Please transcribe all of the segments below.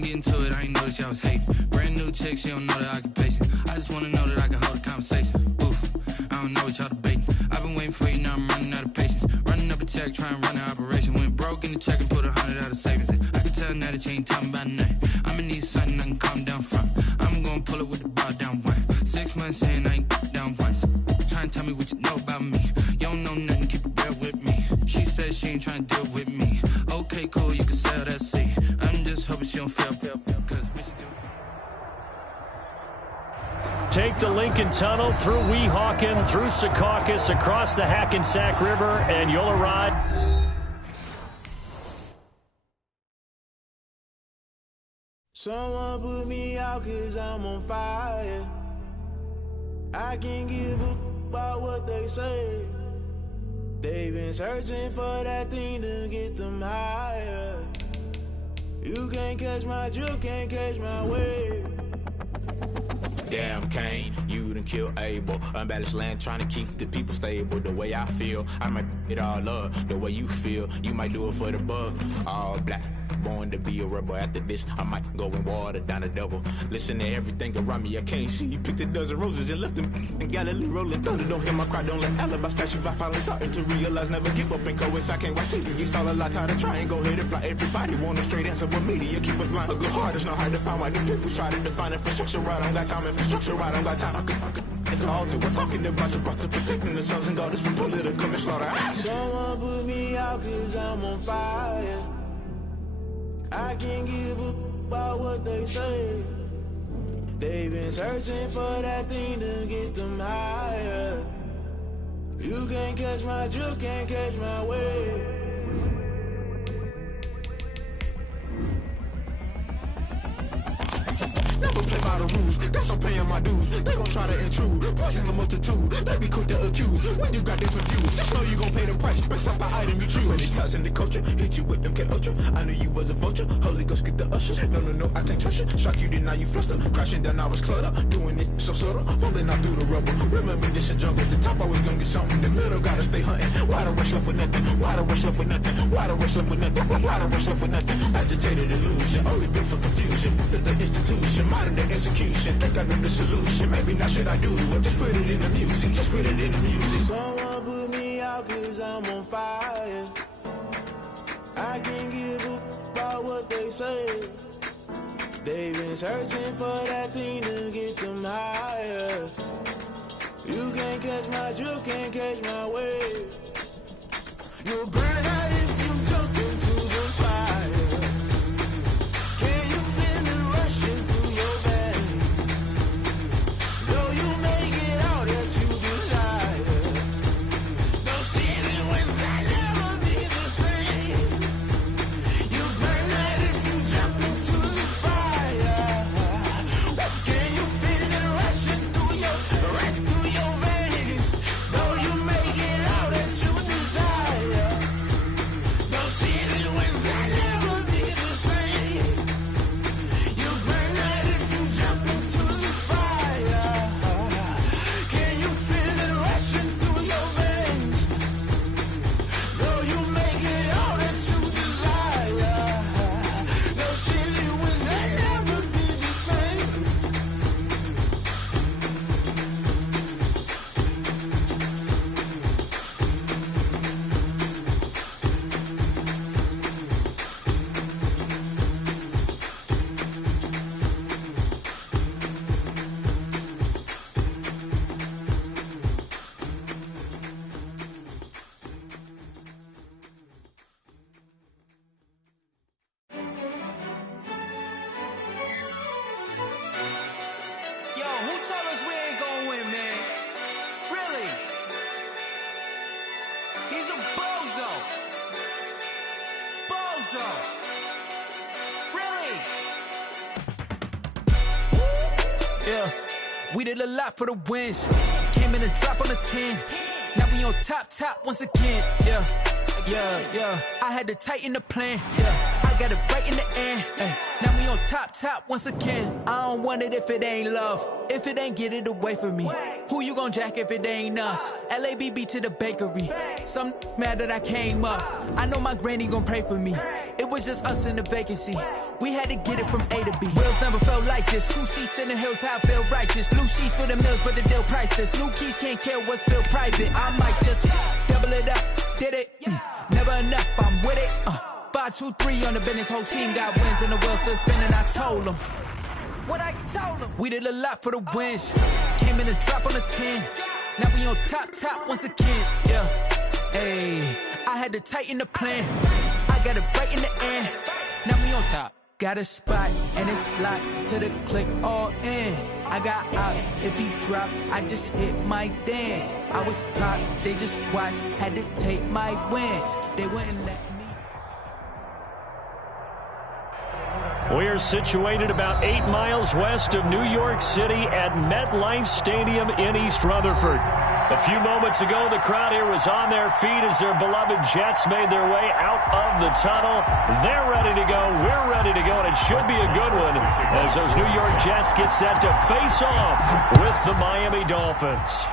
wasn't getting to it, I ain't noticed y'all was hating. Brand new chick, she don't know the occupation. I just wanna know that I can hold a conversation. Oof, I don't know what y'all debating. I've been waiting for you, now I'm running out of patience. Running up a check, trying to run an operation. Went broke in the check and put 100 out of savings. I can tell now that you ain't talking about nothing. I'ma need something I can calm down from. I'm gonna pull it with the bar down one. 6 months in, I ain't down once. Trying to tell me what you know about me. You don't know nothing, keep it real with me. She said she ain't trying to deal with me. Okay, cool, you can sell that seat. I'm just hoping she don't fail, cause take the Lincoln Tunnel through Weehawken, through Secaucus, across the Hackensack River, and you'll arrive. Someone put me out cause I'm on fire. I can't give a about what they say. They've been searching for that thing to get them higher. You can't catch my drift, can't catch my wave. Damn, Kane, you done killed Abel. Unbalanced land, trying to keep the people stable. The way I feel, I might it all up. The way you feel, you might do it for the bug. All black, born to be a rebel. After this, I might go and water down the devil. Listen to everything around me, I can't see. You picked a dozen roses and left them in Galilee rolling thunder. Don't hear my cry, don't let alibis pass you. I finally starting to realize, never give up and coast. I can't watch TV, it's all a lot. Tired of trying, go ahead and fly. Everybody want a straight answer, but media keep us blind. A good heart is not hard to find. Why do people try to define infrastructure right? I don't got time, infrastructure right, I don't got time. I could into all to we're talking about your to protecting the sons and daughters from political and slaughter. Someone put me out cause I'm on fire. I can't give a about what they say. They've been searching for that thing to get them higher. You can't catch my drift, can't catch my wave. Never play by the rules, guess I'm paying my dues. They gon' try to intrude, poison the multitude. They be quick to accuse, when you got different views. Just know you gon' pay the price, based off the item you choose. When it ties in the culture, hit you with MK Ultra. I knew you was a vulture, Holy Ghost get the ushers. No, I can't trust you. Shock you, then now you fluster. Crashing down, I was cluttered. Doing this so subtle, falling out through the rubble. Remember this a jungle, the top always gonna get something. In the middle, gotta stay hunting. Why the rush left with nothing? Why the rush left with nothing? Why the rush left with nothing? Why the rush left with nothing? Agitated illusion, only built for confusion. The institution, modern day execution. Think I know the solution. Maybe now should I do it? Just put it in the music. Just put it in the music. Someone put me out cause I'm on fire. I can't give a about what they say. They've been searching for that thing to get them higher. You can't catch my drift, can't catch my wave. You'll burn out if you jump into the fire. Can you feel it rushing through your veins? Though you make it all that you desire. No ceiling wins that never be the same. You burn out if you jump into the fire. Can you feel it rushing through your veins? Though you make it all that you desire. No ceiling wins that never be the same. You burn out if you jump into the fire. Can you feel it rushing through your veins? Though you make it all that you desire. No ceiling wins that never be the same. Yo, who told us we ain't gonna win, man? Really? He's a bozo. Bozo. Really? Yeah, we did a lot for the wins. Came in a drop on the 10. Now we on top once again. Yeah. I had to tighten the plan. Yeah, I got it right in the end. Now we on top once again. I don't want it if it ain't love. If it ain't, get it away from me. Who you gon' jack if it ain't us? LABB to the bakery. Some mad that I came up. I know my granny gon' pray for me. It was just us in the vacancy. We had to get it from A to B. Wheels never felt like this. 2 seats in the hills, how I feel righteous. Blue sheets for the mills, but the deal priceless. New keys can't kill what's still private. I might just double it up. Did it? Never enough, I'm with it. 5, 2, 3 on the business. Whole team got wins and the wheels still spinning. I told them what I told them. We did a lot for the wins. Came in and drop on the 10. Now we on top once again. Yeah. Hey, I had to tighten the plan. I got it right in the end. Now we on top. Got a spot and it's locked to the click all in. I got ops, if he drop, I just hit my dance. I was top, they just watched, had to take my wins. They wouldn't let me. We are situated about 8 miles west of New York City at MetLife Stadium in East Rutherford. A few moments ago, the crowd here was on their feet as their beloved Jets made their way out of the tunnel. They're ready to go. We're ready to go, and it should be a good one as those New York Jets get set to face off with the Miami Dolphins.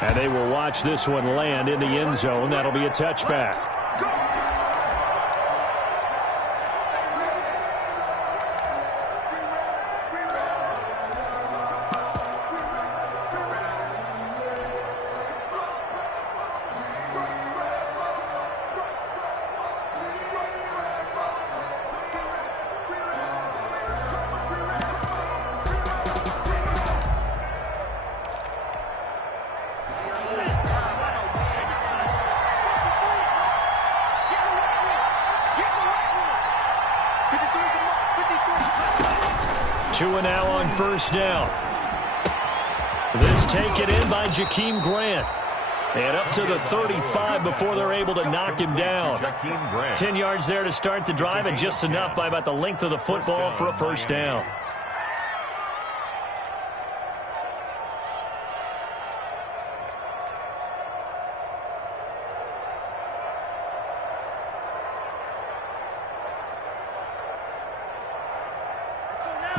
And they will watch this one land in the end zone. That'll be a touchback. Two and now on first down. This taken in by Jakeem Grant. And up to the 35 before they're able to knock him down. 10 yards there to start the drive, and just enough by about the length of the football for a first down.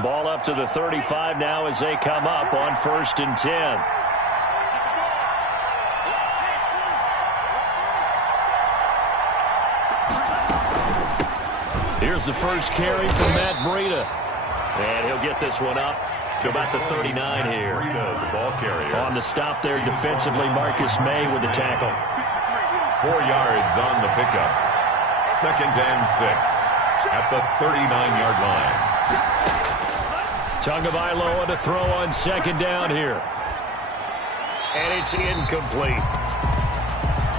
Ball up to the 35 now as they come up on 1st and 10. Here's the first carry from Matt Breida. And he'll get this one up to about the 39 here. The ball carrier. On the stop there defensively, Marcus May with the tackle. 4 yards on the pickup. 2nd and 6 at the 39-yard line. Tagovailoa to throw on 2nd down here. And it's incomplete.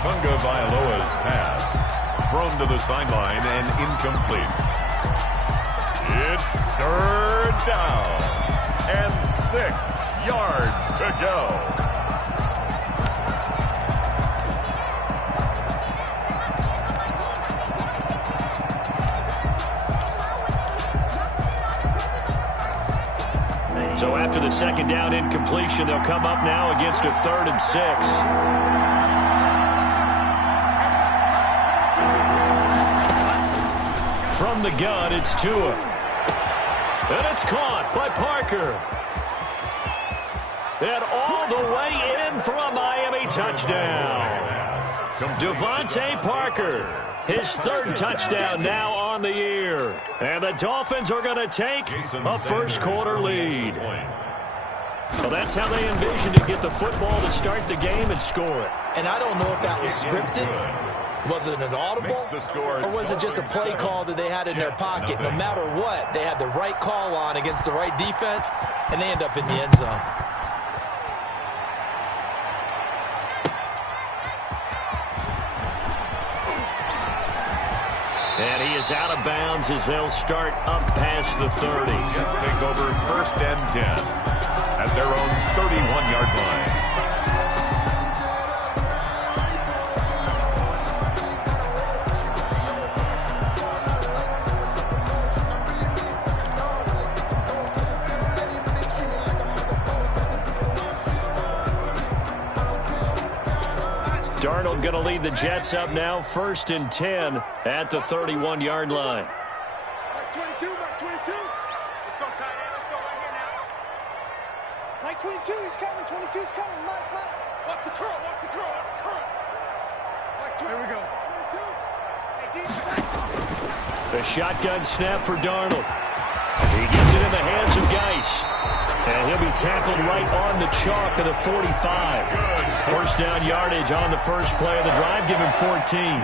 Tagovailoa's pass thrown to the sideline and incomplete. It's 3rd down and 6 yards to go. So after the 2nd down incompletion, they'll come up now against a 3rd and 6. From the gun, it's Tua. And it's caught by Parker. And all the way in for a Miami touchdown. Devontae Parker, his 3rd touchdown now on the year. And the Dolphins are going to take a first-quarter lead. Well, that's how they envisioned to get the football to start the game and score it. And I don't know if that was scripted. Was it an audible? Or was it just a play call that they had in their pocket? No matter what, they had the right call on against the right defense, and they end up in the end zone. And he is out of bounds as they'll start up past the 30. Jets take over 1st and 10 at their own 31-yard line. Darnold going to lead the Jets up now, 1st and 10 at the 31-yard line. Mike 22, he's coming. 22's coming. Mike. Watch the curl. There we go. 22. Hey, defense. The shotgun snap for Darnold. He gets it in the hands of Geis. And he'll be tackled right on the chalk of the 45. First down yardage on the first play of the drive. Give him 14.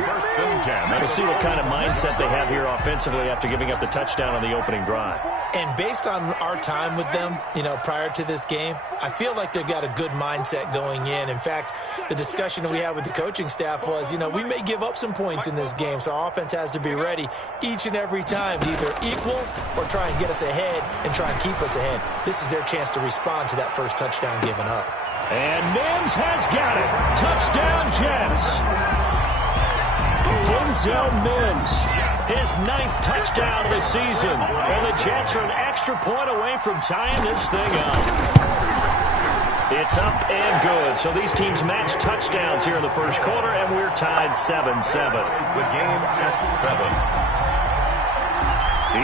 We'll see what kind of mindset they have here offensively after giving up the touchdown on the opening drive. And based on our time with them, prior to this game, I feel like they've got a good mindset going in. In fact, the discussion that we had with the coaching staff was, we may give up some points in this game, so our offense has to be ready each and every time to either equal or try and get us ahead and try and keep us ahead. This is their chance to respond to that first touchdown given up. And Mims has got it. Touchdown, Jets. Denzel Mims, his 9th touchdown of the season. And the Jets are an extra point away from tying this thing up. It's up and good. So these teams match touchdowns here in the first quarter, and we're tied 7-7. The game at 7.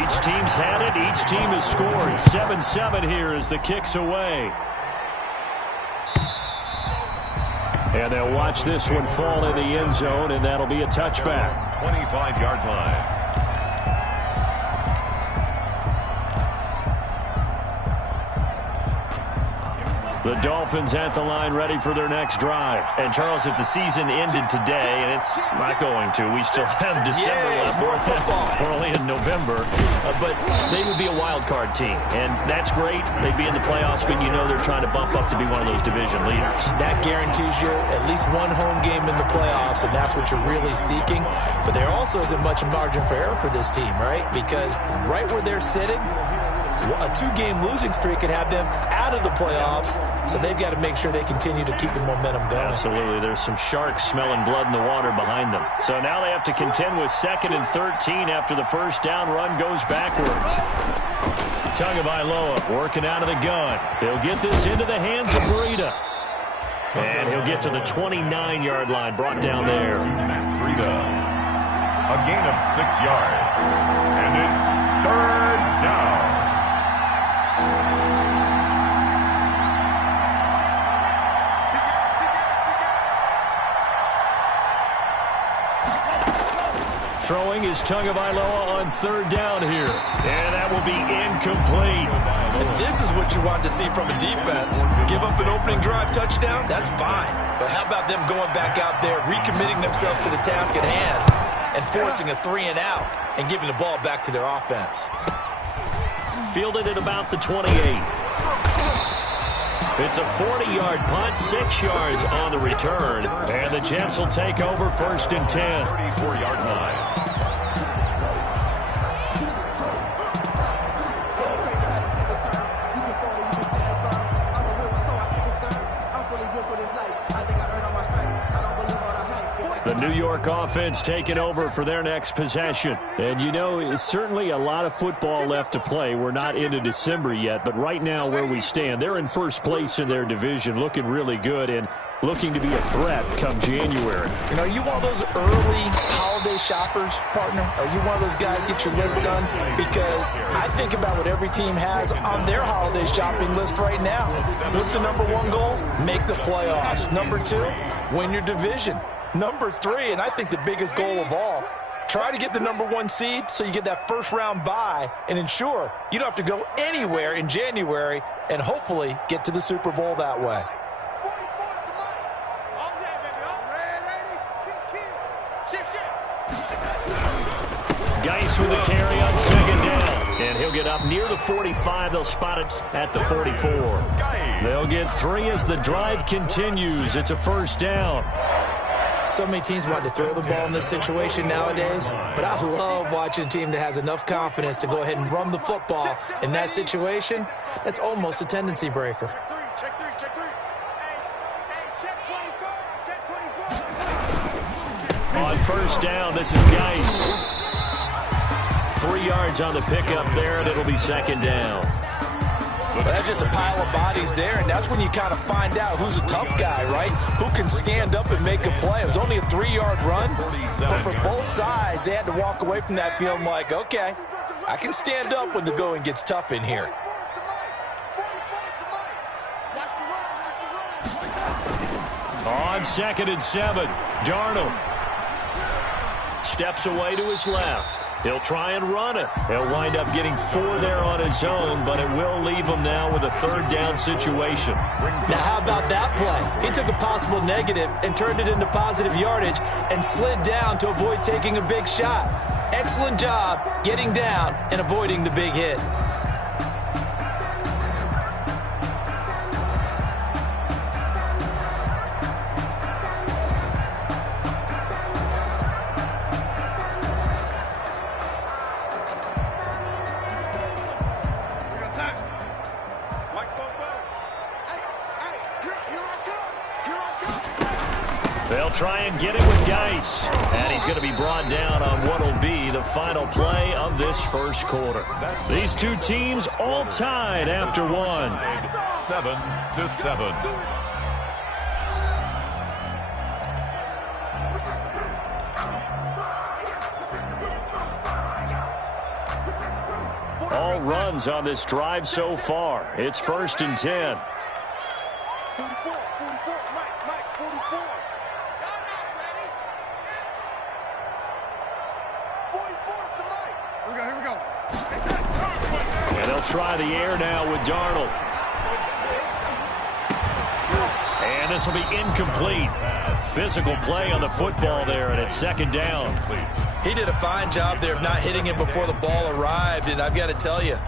Each team's had it. Each team has scored. 7-7 here as the kick's away. And they'll watch this one fall in the end zone, and that'll be a touchback. 25-yard line. The Dolphins at the line ready for their next drive. And, Charles, if the season ended today, and it's not going to, we still have December left. More football. We're only in November. But they would be a wild card team, and that's great. They'd be in the playoffs, but they're trying to bump up to be one of those division leaders. That guarantees you at least one home game in the playoffs, and that's what you're really seeking. But there also isn't much margin for error for this team, right? Because right where they're sitting, a 2-game losing streak could have them out of the playoffs, so they've got to make sure they continue to keep the momentum going. Absolutely. There's some sharks smelling blood in the water behind them. So now they have to contend with 2nd and 13 after the first down run goes backwards. Tagovailoa working out of the gun. He'll get this into the hands of Breida. And he'll get to the 29-yard line, brought down there. Breida. A gain of 6 yards. And it's 3rd down. Throwing is Tagovailoa on 3rd down here. And that will be incomplete. And this is what you want to see from a defense. Give up an opening drive touchdown, that's fine. But how about them going back out there, recommitting themselves to the task at hand, and forcing a 3-and-out and giving the ball back to their offense. Fielded at about the 28. It's a 40-yard punt, 6 yards on the return. And the Jets will take over 1st and 10. 34-yard line. The New York offense taking over for their next possession. And it's certainly a lot of football left to play. We're not into December yet, but right now where we stand, they're in first place in their division, looking really good and looking to be a threat come January. Are you one of those early holiday shoppers, partner? Are you one of those guys get your list done? Because I think about what every team has on their holiday shopping list right now. What's the number 1 goal? Make the playoffs. Number 2, win your division. Number 3, and I think the biggest goal of all, try to get the number 1 seed so you get that first-round bye and ensure you don't have to go anywhere in January and hopefully get to the Super Bowl that way. Geis with a carry on 2nd down. And he'll get up near the 45. They'll spot it at the 44. They'll get 3 as the drive continues. It's a 1st down. So many teams want to throw the ball in this situation nowadays, but I love watching a team that has enough confidence to go ahead and run the football in that situation. That's almost a tendency breaker. Check 3. Check 24. On 1st down, this is Geis. 3 yards on the pickup there, and it'll be 2nd down. Well, that's just a pile of bodies there, and that's when you kind of find out who's a tough guy, right? Who can stand up and make a play. It was only a 3-yard run, but for both sides, they had to walk away from that feeling like, okay, I can stand up when the going gets tough in here. On 2nd and 7, Darnold steps away to his left. He'll try and run it. He'll wind up getting 4 there on his own, but it will leave him now with a 3rd down situation. Now, how about that play? He took a possible negative and turned it into positive yardage and slid down to avoid taking a big shot. Excellent job getting down and avoiding the big hit. They'll try and get it with Geis. And he's going to be brought down on what will be the final play of this first quarter. These two teams all tied after one. 7-7. All runs on this drive so far. It's 1st and 10. 44, Mike, 44. 44 to Mike. Here we go. And they'll try the air now with Darnold. And this will be incomplete. Physical play on the football there, and it's 2nd down. He did a fine job there of not hitting it before the ball arrived, and I've got to tell you,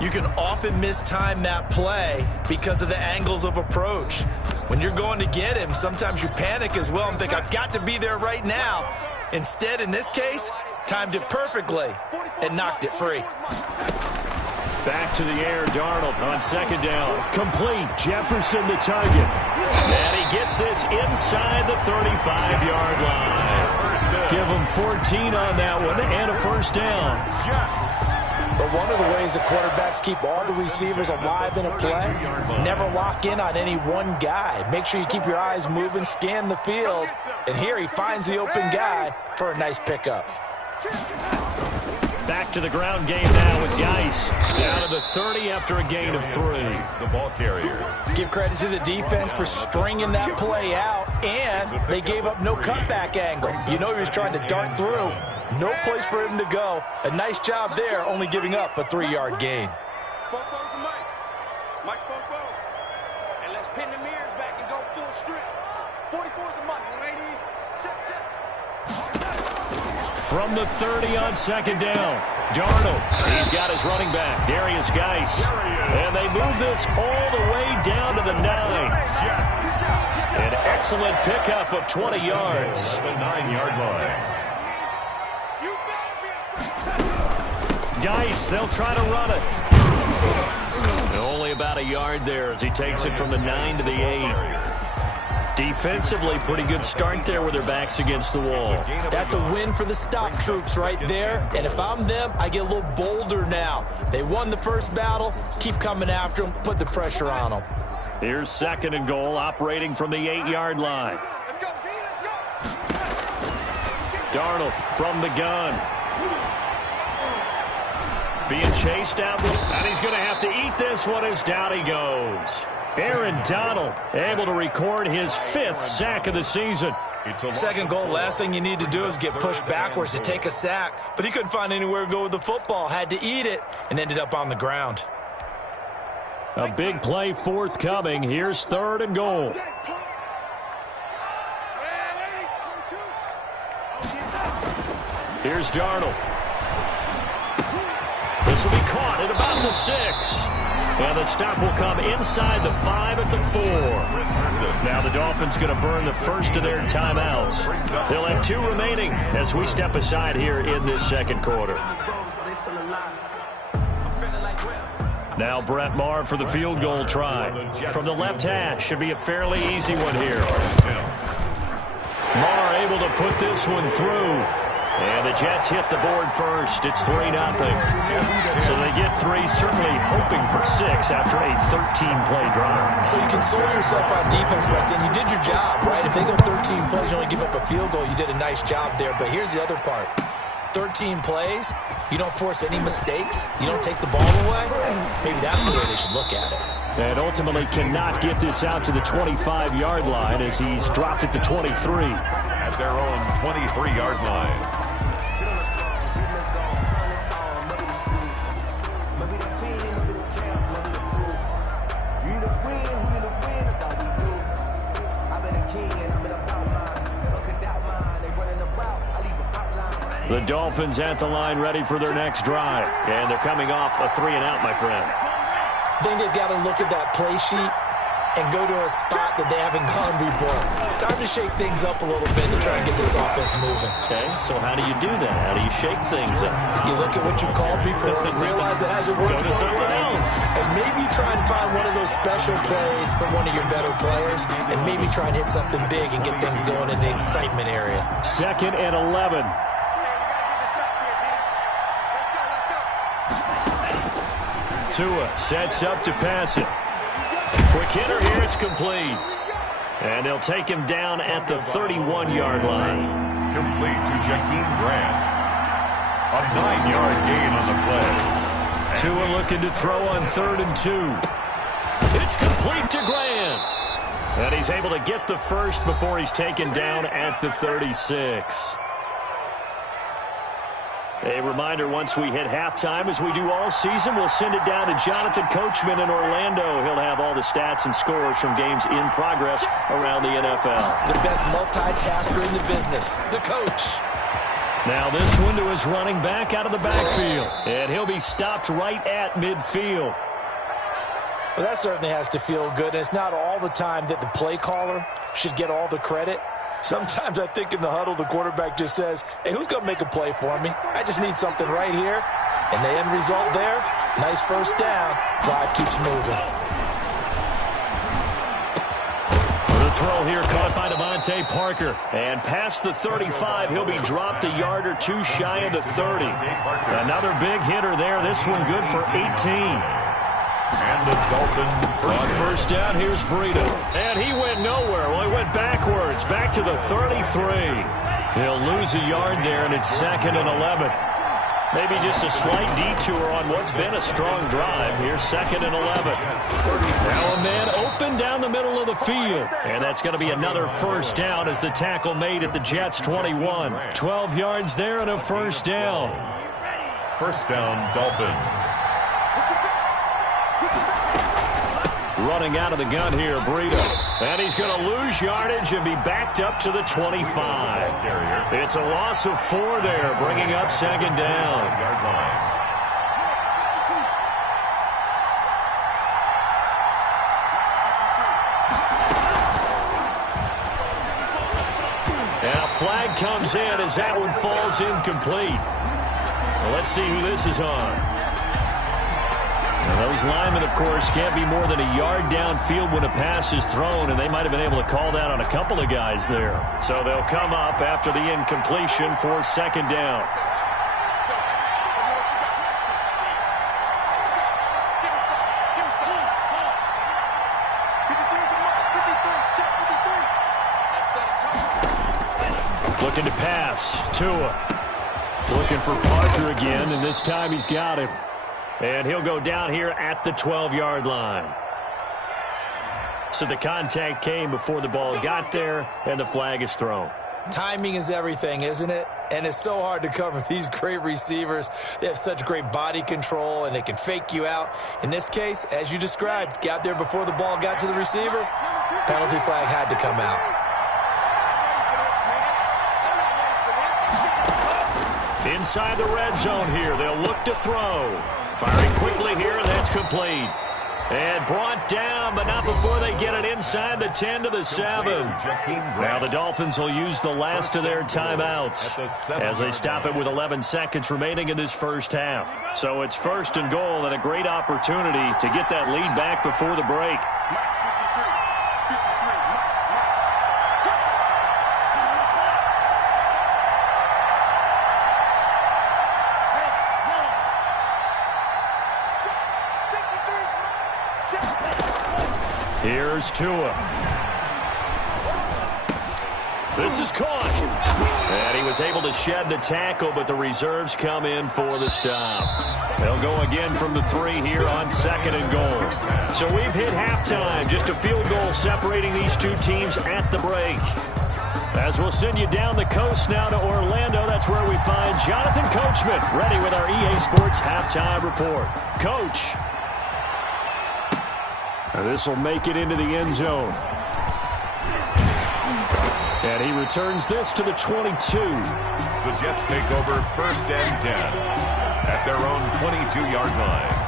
you can often mistime that play because of the angles of approach. When you're going to get him, sometimes you panic as well and think, I've got to be there right now. Instead, in this case, timed it perfectly and knocked it free. Back to the air, Darnold on 2nd down. Complete, Jefferson the target. And he gets this inside the 35-yard line. Give him 14 on that one and a 1st down. But one of the ways the quarterbacks keep all the receivers alive in a play, never lock in on any one guy. Make sure you keep your eyes moving, scan the field, and here he finds the open guy for a nice pickup. Back to the ground game now with Geis. Down to the 30 after a gain of 3. The ball carrier. Give credit to the defense for stringing that play out, and they gave up no cutback angle. You know he was trying to dart through. No place for him to go. A nice job there, only giving up a 3-yard gain. Mike Spopo. And let's pin the mirrors back and go full strip. 44 to Mike. Lady, check. From the 30 on 2nd down, Darnold. He's got his running back, Darius Geis. And they move this all the way down to the 9. An excellent pickup of 20 yards. The 9-yard line. Geis, they'll try to run it. Only about a yard there as he takes it from the 9 to the 8. Defensively, pretty good start there with their backs against the wall. That's a win for the stock troops right there. And if I'm them, I get a little bolder now. They won the first battle. Keep coming after them. Put the pressure on them. Here's 2nd and goal, operating from the 8-yard line. Let's go, D, let's go. Darnold from the gun. Being chased out, and he's going to have to eat this one as down he goes. Aaron Donald able to record his 5th sack of the season. 2nd goal, last thing you need to do is get pushed backwards to take a sack. But he couldn't find anywhere to go with the football, had to eat it, and ended up on the ground. A big play forthcoming. Here's 3rd and goal. Here's Darnold. This will be caught at about the 6. And the stop will come inside the 5 at the 4. Now the Dolphins going to burn the first of their timeouts. They'll have 2 remaining as we step aside here in this 2nd quarter. Now Brett Maher for the field goal try. From the left hash, should be a fairly easy one here. Maher able to put this one through. And the Jets hit the board first. It's 3-0. So they get 3, certainly hoping for 6 after a 13-play drive. So you console yourself on defense by saying you did your job, right? If they go 13 plays, you only give up a field goal, you did a nice job there. But here's the other part. 13 plays, you don't force any mistakes, you don't take the ball away. Maybe that's the way they should look at it. And ultimately cannot get this out to the 25-yard line as he's dropped it to 23. At their own 23-yard line. The Dolphins at the line ready for their next drive. And they're coming off a 3-and-out, my friend. I think they've got to look at that play sheet and go to a spot that they haven't gone before. Time to shake things up a little bit to try and get this offense moving. Okay, so how do you do that? How do you shake things up? You look at what you've called before, realize it hasn't worked somewhere else. And maybe try and find one of those special plays from one of your better players and maybe try and hit something big and get things going in the excitement area. 2nd and 11. Tua sets up to pass it. Quick hitter here, it's complete. And they'll take him down at the 31-yard line. Complete to Jakeem Grant. A 9-yard gain on the play. Tua looking to throw on 3rd and 2. It's complete to Grant. And he's able to get the first before he's taken down at the 36. A reminder, once we hit halftime, as we do all season, we'll send it down to Jonathan Coachman in Orlando. He'll have all the stats and scores from games in progress around the NFL. The best multitasker in the business, the coach. Now this one to his running back out of the backfield. And he'll be stopped right at midfield. Well, that certainly has to feel good. And it's not all the time that the play caller should get all the credit. Sometimes I think in the huddle, the quarterback just says, hey, who's going to make a play for me? I just need something right here. And the end result there, nice first down. Drive keeps moving. The throw here caught by Devontae Parker. And past the 35, he'll be dropped a yard or two shy of the 30. Another big hitter there. This one good for 18. And the Dolphins on first down, here's Breida. And he went nowhere. Well, he went backwards, back to the 33. He'll lose a yard there, and it's 2nd and 11. Maybe just a slight detour on what's been a strong drive. Here's 2nd and 11. Now a man open down the middle of the field. And that's going to be another first down as the tackle made at the Jets' 21. 12 yards there and a first down. First down, Dolphins. Running out of the gun here, Breida. And he's going to lose yardage and be backed up to the 25. It's a loss of 4 there, bringing up 2nd down. And a flag comes in as that one falls incomplete. Well, let's see who this is on. And those linemen, of course, can't be more than a yard downfield when a pass is thrown, and they might have been able to call that on a couple of guys there. So they'll come up after the incompletion for 2nd down. Looking to pass. Tua. Looking for Parker again, and this time he's got him. And he'll go down here at the 12-yard line. So the contact came before the ball got there, and the flag is thrown. Timing is everything, isn't it? And it's so hard to cover these great receivers. They have such great body control, and they can fake you out. In this case, as you described, got there before the ball got to the receiver. Penalty flag had to come out. Inside the red zone here, they'll look to throw. Firing quickly here, and that's complete. And brought down, but not before they get it inside the 10 to the 7. Now the Dolphins will use the last of their timeouts as they stop it with 11 seconds remaining in this first half. So it's 1st and goal and a great opportunity to get that lead back before the break. Here's Tua. This is caught. And he was able to shed the tackle, but the reserves come in for the stop. They'll go again from the 3 here on 2nd and goal. So we've hit halftime. Just a field goal separating these two teams at the break. As we'll send you down the coast now to Orlando, that's where we find Jonathan Coachman, ready with our EA Sports halftime report. Coach. This will make it into the end zone. And he returns this to the 22. The Jets take over 1st and 10 at their own 22-yard line.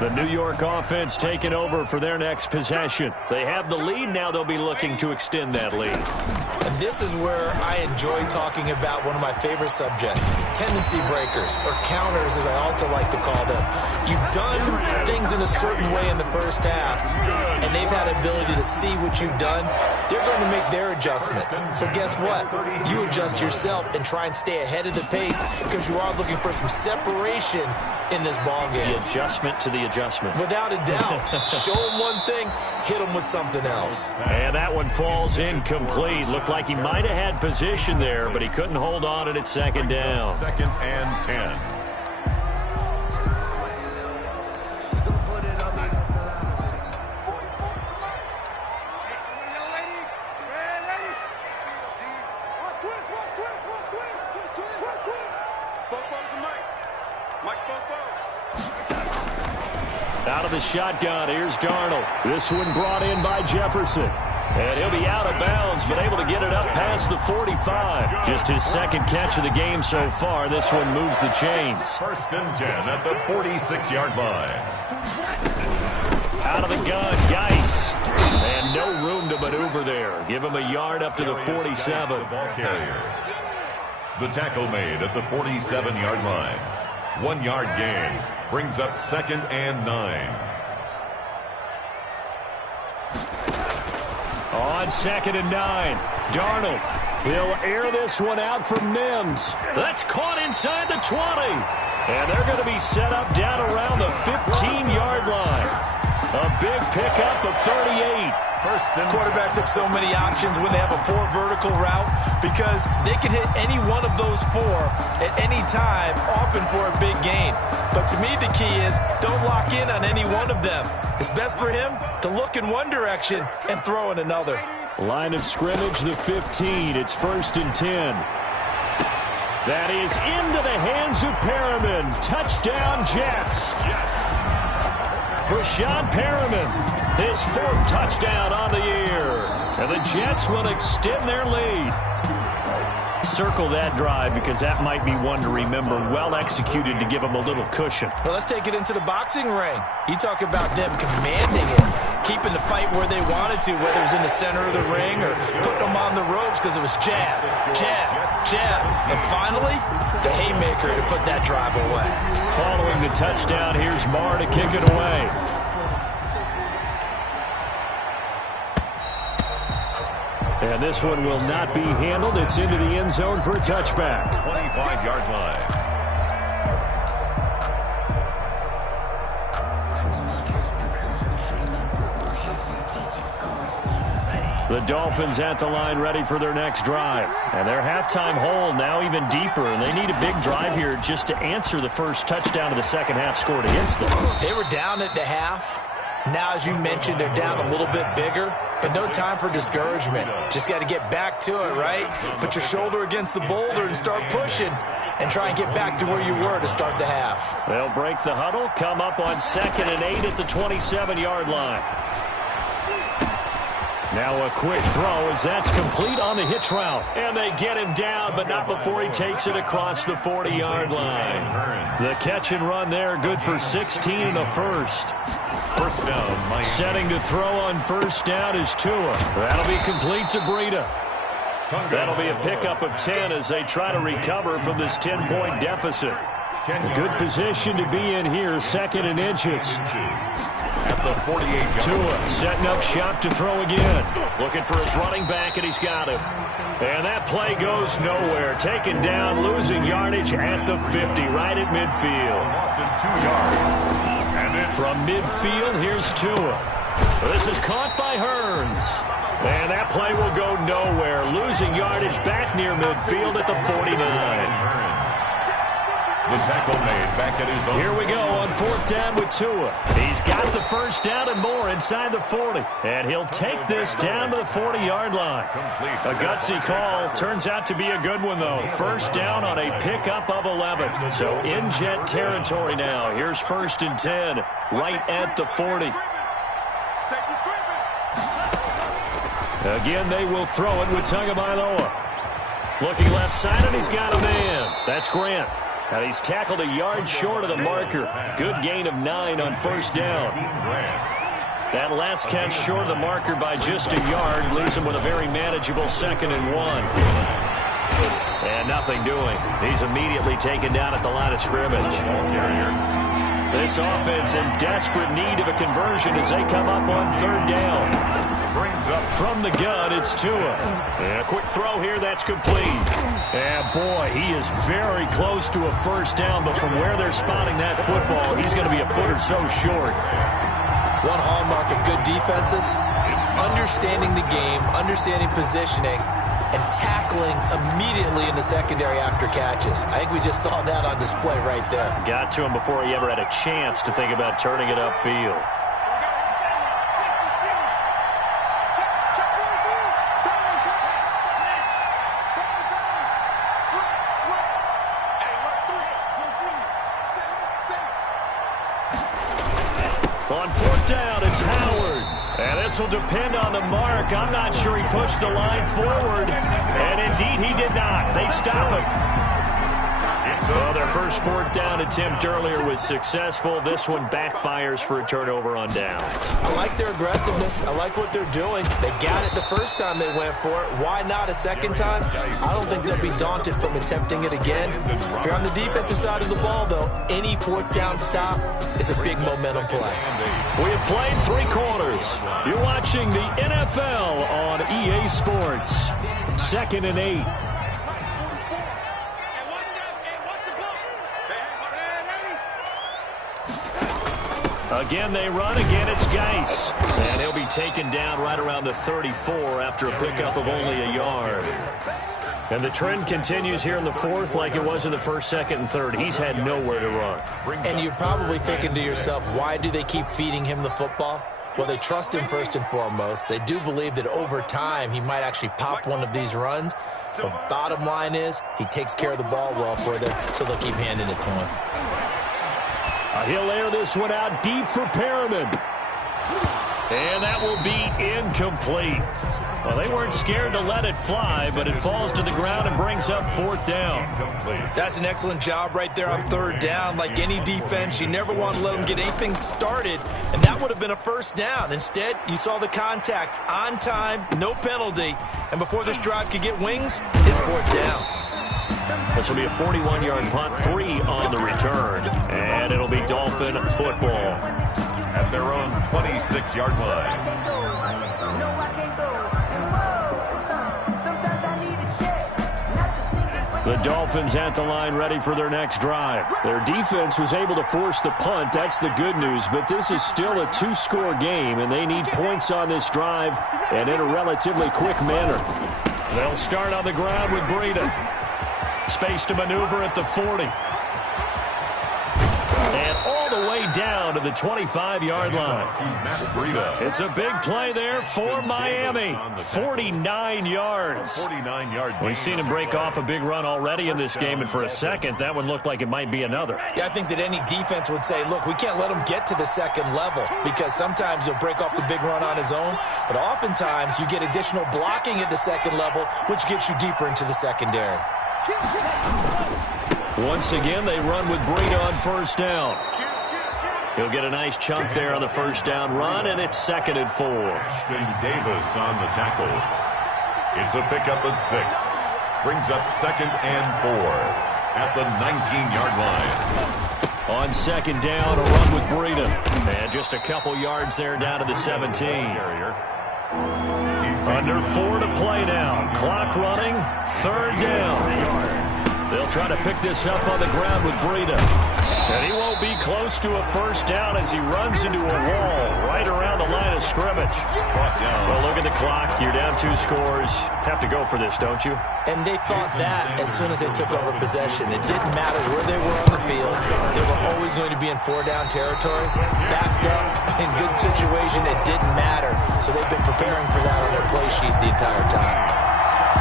The New York offense taking over for their next possession. They have the lead. Now they'll be looking to extend that lead. And this is where I enjoy talking about one of my favorite subjects, tendency breakers, or counters as I also like to call them. You've done things in a certain way in the first half, and they've had the ability to see what you've done. They're going to make their adjustments. So guess what? You adjust yourself and try and stay ahead of the pace because you are looking for some separation in this ball game. The adjustment to the adjustment. Without a doubt. Show them one thing, hit them with something else. And that one falls incomplete. Looked like he might have had position there, but he couldn't hold on it at 2nd down. 2nd and 10. Out of the shotgun, here's Darnold. This one brought in by Jefferson. And he'll be out of bounds, but able to get it up past the 45. Just his 2nd catch of the game so far. This one moves the chains. 1st and 10 at the 46-yard line. Out of the gun, Geis. And no room to maneuver there. Give him a yard up to the 47. The tackle made at the 47-yard line. 1-yard gain. Brings up 2nd and 9. On 2nd and 9, Darnold. He'll air this one out for Mims. That's caught inside the 20. And they're going to be set up down around the 15-yard line. A big pickup of 38. Quarterbacks have so many options when they have a 4 vertical route because they can hit any one of those 4 at any time, often for a big gain. But to me, the key is don't lock in on any one of them. It's best for him to look in one direction and throw in another. Line of scrimmage, the 15. It's 1st and 10. That is into the hands of Perriman. Touchdown, Jets. Brashad Perriman, his 4th touchdown on the year. And the Jets will extend their lead. Circle that drive because that might be one to remember. Well executed to give them a little cushion. Well, let's take it into the boxing ring. You talk about them commanding it, keeping the fight where they wanted to, whether it was in the center of the ring or putting them on the ropes because it was jab, jab, jab. And finally, the haymaker to put that drive away. Following the touchdown, here's Marr to kick it away. And this one will not be handled. It's into the end zone for a touchback. 25-yard line. The Dolphins at the line ready for their next drive. And their halftime hole now even deeper. And they need a big drive here just to answer the first touchdown of the second half scored against them. They were down at the half. Now, as you mentioned, they're down a little bit bigger, but no time for discouragement. Just got to get back to it, right? Put your shoulder against the boulder and start pushing and try and get back to where you were to start the half. They'll break the huddle, come up on 2nd and 8 at the 27-yard line. Now a quick throw as that's complete on the hitch route. And they get him down, but not before he takes it across the 40-yard line. The catch and run there, good for 16 in the first. First down, Miami. Setting to throw on first down is Tua. That'll be complete to Breida. That'll be a pickup of 10 as they try to recover from this 10-point deficit. A good position to be in here, 2nd and inches. At the 48-yard Tua setting up shop to throw again. Looking for his running back, and he's got him. And that play goes nowhere. Taken down, losing yardage at the 50, right at midfield. Loss in 2 yards. And then from midfield, here's Tua. This is caught by Hearns. And that play will go nowhere. Losing yardage back near midfield at the 49. The tackle made back at his own. Here we go on 4th down with Tua. He's got the first down and more inside the 40. And he'll take this down to the 40-yard line. A gutsy call. Turns out to be a good one, though. First down on a pickup of 11. So in jet territory now. Here's 1st and 10 right at the 40. Again, they will throw it with Tagovailoa. Looking left side, and he's got a man. That's Grant. And he's tackled a yard short of the marker. Good gain of 9 on 1st down. That last catch short of the marker by just a yard leaves him with a very manageable 2nd and 1. And nothing doing. He's immediately taken down at the line of scrimmage. This offense in desperate need of a conversion as they come up on 3rd down. From the gun, it's Tua. And a quick throw here, that's complete. And boy, he is very close to a first down, but from where they're spotting that football, he's going to be a foot or so short. One hallmark of good defenses is understanding the game, understanding positioning, and tackling immediately in the secondary after catches. I think we just saw that on display right there. Got to him before he ever had a chance to think about turning it upfield. On 4th down, it's Howard. And this will depend on the mark. I'm not sure he pushed the line forward. And indeed, he did not. They stop him. So their first 4th down attempt earlier was successful. This one backfires for a turnover on downs. I like their aggressiveness. I like what they're doing. They got it the first time they went for it. Why not a second time? I don't think they'll be daunted from attempting it again. If you're on the defensive side of the ball, though, any 4th down stop is a big momentum play. We have played 3 quarters. You're watching the NFL on EA Sports. 2nd and 8. Again, they run. Again, it's Geis. And he'll be taken down right around the 34 after a pickup of only a yard. And the trend continues here in the 4th like it was in the 1st, 2nd, and 3rd. He's had nowhere to run. And you're probably thinking to yourself, why do they keep feeding him the football? Well, they trust him first and foremost. They do believe that over time he might actually pop one of these runs. The bottom line is he takes care of the ball well for them, so they'll keep handing it to him. He'll air this one out deep for Perriman. And that will be incomplete. Well, they weren't scared to let it fly, but it falls to the ground and brings up 4th down. That's an excellent job right there on 3rd down. Like any defense, you never want to let them get anything started, and that would have been a first down. Instead, you saw the contact on time, no penalty, and before this drive could get wings, it's 4th down. This will be a 41-yard punt, 3 on the return, and it'll be Dolphin football at their own 26-yard line. The Dolphins at the line ready for their next drive. Their defense was able to force the punt. That's the good news, but this is still a 2-score game, and they need points on this drive and in a relatively quick manner. They'll start on the ground with Breida. Space to maneuver at the 40. And all the way down to the 25-yard line. It's a big play there for Miami. 49 yards. We've seen him break off a big run already in this game, and for a second, that one looked like it might be another. Yeah, I think that any defense would say, look, we can't let him get to the second level, because sometimes he'll break off the big run on his own, but oftentimes you get additional blocking at the second level, which gets you deeper into the secondary. Once again, they run with Breida on 1st down. He'll get a nice chunk there on the 1st down run, and it's 2nd and 4. Ashton Davis on the tackle. It's a pickup of 6. Brings up 2nd and 4. at the 19-yard line. On second down, a run with Breida. And just a couple yards there down to the 17. Under 4 to play now. Clock running. Third down. They'll try to pick this up on the ground with Breida. And he won't be close to a first down as he runs into a wall right around the line of scrimmage. Well, look at the clock. You're down 2 scores. Have to go for this, don't you? And they thought that as soon as they took over possession. It didn't matter where they were on the field. They were always going to be in 4-down territory. Backed up, in good situation, it didn't matter. So they've been preparing for that on their play sheet the entire time.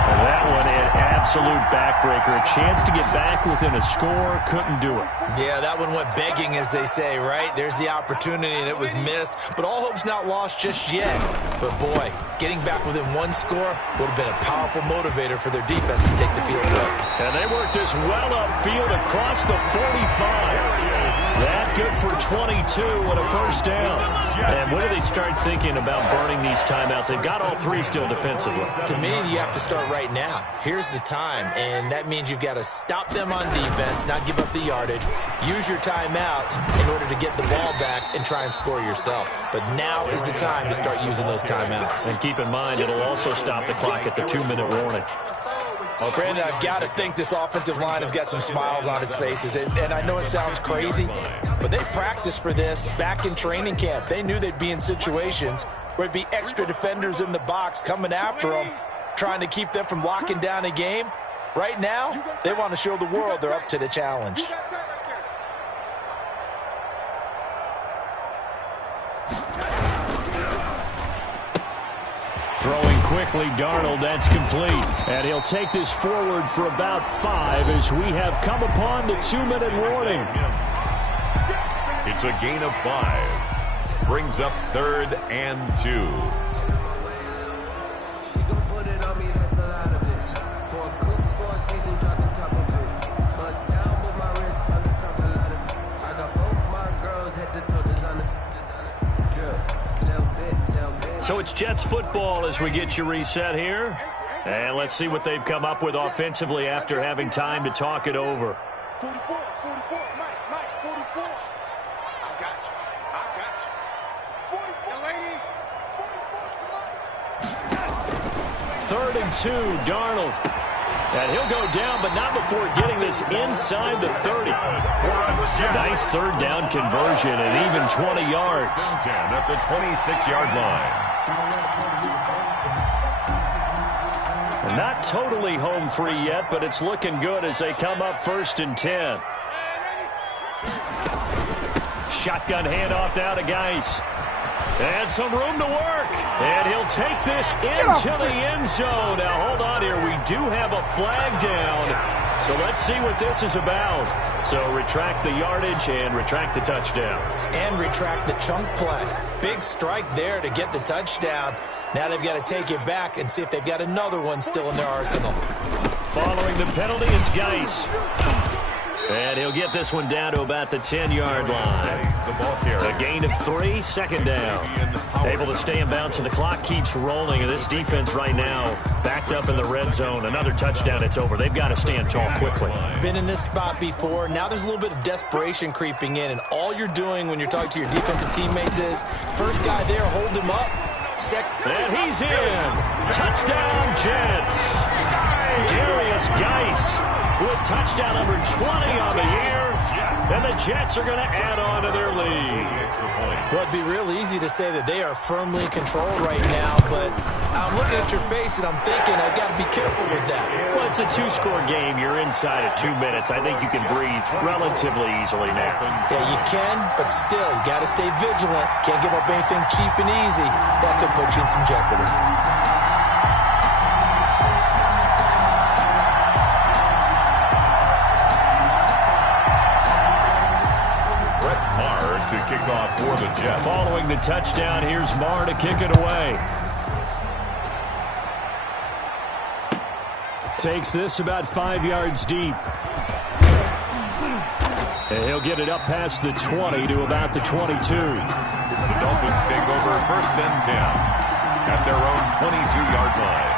And that one, an absolute backbreaker. A chance to get back within a score, couldn't do it. Yeah, that one went begging, as they say, right? There's the opportunity, and it was missed. But all hope's not lost just yet. But, boy, getting back within 1 score would have been a powerful motivator for their defense to take the field goal. And they worked this well upfield across the 45. That good for 22 and a first down. And when do they start thinking about burning these timeouts? They've got all 3 still defensively. To me, you have to start right now. Here's the time, and that means you've got to stop them on defense, not give up the yardage, use your timeouts in order to get the ball back and try and score yourself. But now is the time to start using those timeouts. And keep in mind, it'll also stop the clock at the 2-minute warning. Well, Brandon, I've got to think this offensive line has got some smiles on its faces. And I know it sounds crazy, but they practiced for this back in training camp. They knew they'd be in situations where it'd be extra defenders in the box coming after them, trying to keep them from locking down a game. Right now, they want to show the world they're up to the challenge. Throwing quickly, Darnold, that's complete. And he'll take this forward for about 5 as we have come upon the 2-minute warning. It's a gain of 5. Brings up 3rd and 2. So it's Jets football as we get you reset here. And let's see what they've come up with offensively after having time to talk it over. 44, Mike, 44. I got you. 44, lady. 3rd and 2, Darnold. And he'll go down, but not before getting this inside the 30. Nice 3rd down conversion and even 20 yards. At the 26-yard line. Not totally home free yet, but it's looking good as they come up 1st and 10. Shotgun handoff now to Geis. And some room to work. And he'll take this into the end zone. Now, hold on here. We do have a flag down. So let's see what this is about. So retract the yardage and retract the touchdown. And retract the chunk play. Big strike there to get the touchdown. Now they've got to take it back and see if they've got another one still in their arsenal. Following the penalty, it's Geis. And he'll get this one down to about the 10-yard line. A gain of 3, 2nd down. Able to stay in bounds, and the clock keeps rolling. And this defense right now backed up in the red zone. Another touchdown, it's over. They've got to stand tall quickly. Been in this spot before. Now there's a little bit of desperation creeping in. And all you're doing when you're talking to your defensive teammates is, first guy there, hold him up. And he's in. Touchdown, Jets. Darius Geis with touchdown number 20 on the year. And the Jets are going to add on to their lead. Well, it'd be real easy to say that they are firmly controlled right now, but I'm looking at your face and I'm thinking I've got to be careful with that. Well, it's a 2-score game. You're inside of 2 minutes. I think you can breathe relatively easily now. Yeah, you can, but still, you got to stay vigilant. Can't give up anything cheap and easy. That could put you in some jeopardy. To kick off for the Jets. Following the touchdown, here's Marr to kick it away. Takes this about 5 yards deep. And he'll get it up past the 20 to about the 22. The Dolphins take over 1st and 10 at their own 22-yard line.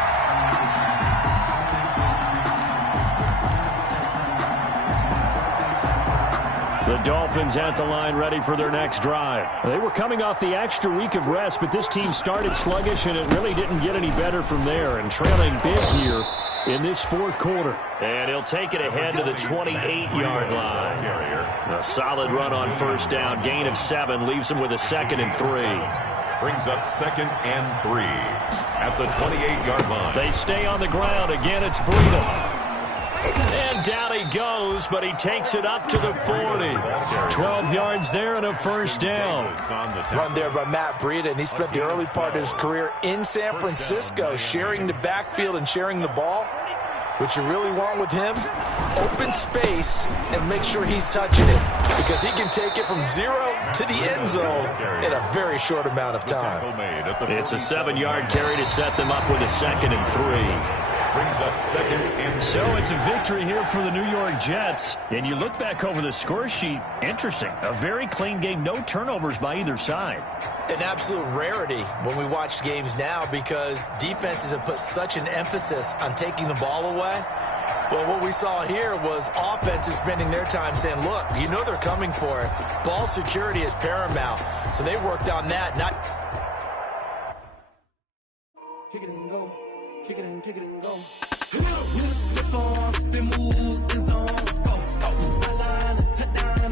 The Dolphins at the line ready for their next drive. They were coming off the extra week of rest, but this team started sluggish, and it really didn't get any better from there, and trailing big here in this fourth quarter. And he'll take it ahead to the 28-yard line. A solid run on first down. Gain of 7 leaves him with a 2nd and 3. Brings up 2nd and 3 at the 28-yard line. They stay on the ground. Again, it's Breida. And down he goes, but he takes it up to the 40. 12 yards there and a first down. Run there by Matt Breida, and he spent the early part of his career in San Francisco sharing the backfield and sharing the ball. What you really want with him, open space and make sure he's touching it, because he can take it from 0 to the end zone in a very short amount of time. It's a 7-yard carry to set them up with a 2nd and 3. Brings up 2nd and 3. So it's a victory here for the New York Jets. And you look back over the score sheet, interesting. A very clean game, no turnovers by either side. An absolute rarity when we watch games now, because defenses have put such an emphasis on taking the ball away. Well, what we saw here was offenses spending their time saying, look, you know they're coming for it. Ball security is paramount. So they worked on that. Not kick it and go. Kick it and go. With a stiff arm, spin move, and zone, scope. Sideline, touchdown,